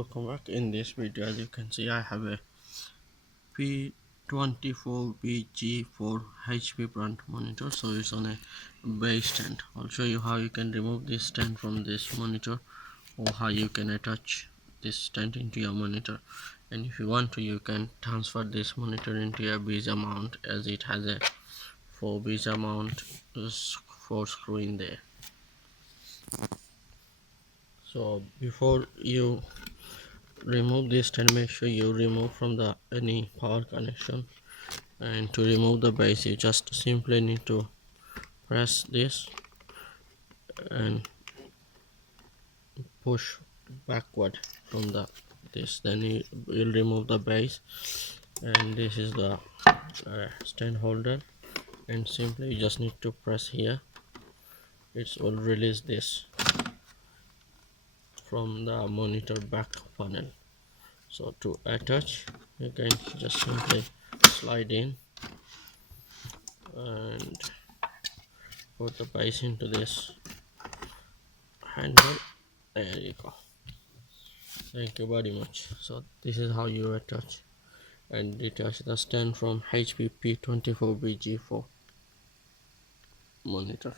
Welcome back. In this video, as you can see, I have a P24v-G4 HP brand monitor. So it's on a base stand. I'll show you how you can remove this stand from this monitor, or how you can attach this stand into your monitor. And if you want to, you can transfer this monitor into your bezel mount, as it has a 4 bezel mount, 4 screw in there. So before you remove this stand, make sure you remove from the any power connection. And to remove the base, you just simply need to press this and push backward from this, then you will remove the base. And this is the stand holder, and simply you just need to press here. It will release this from the monitor back panel. So to attach, you can just simply slide in and put the base into this handle. There you go. Thank you very much. So this is how you attach and detach the stand from HP P24v-G4 monitor.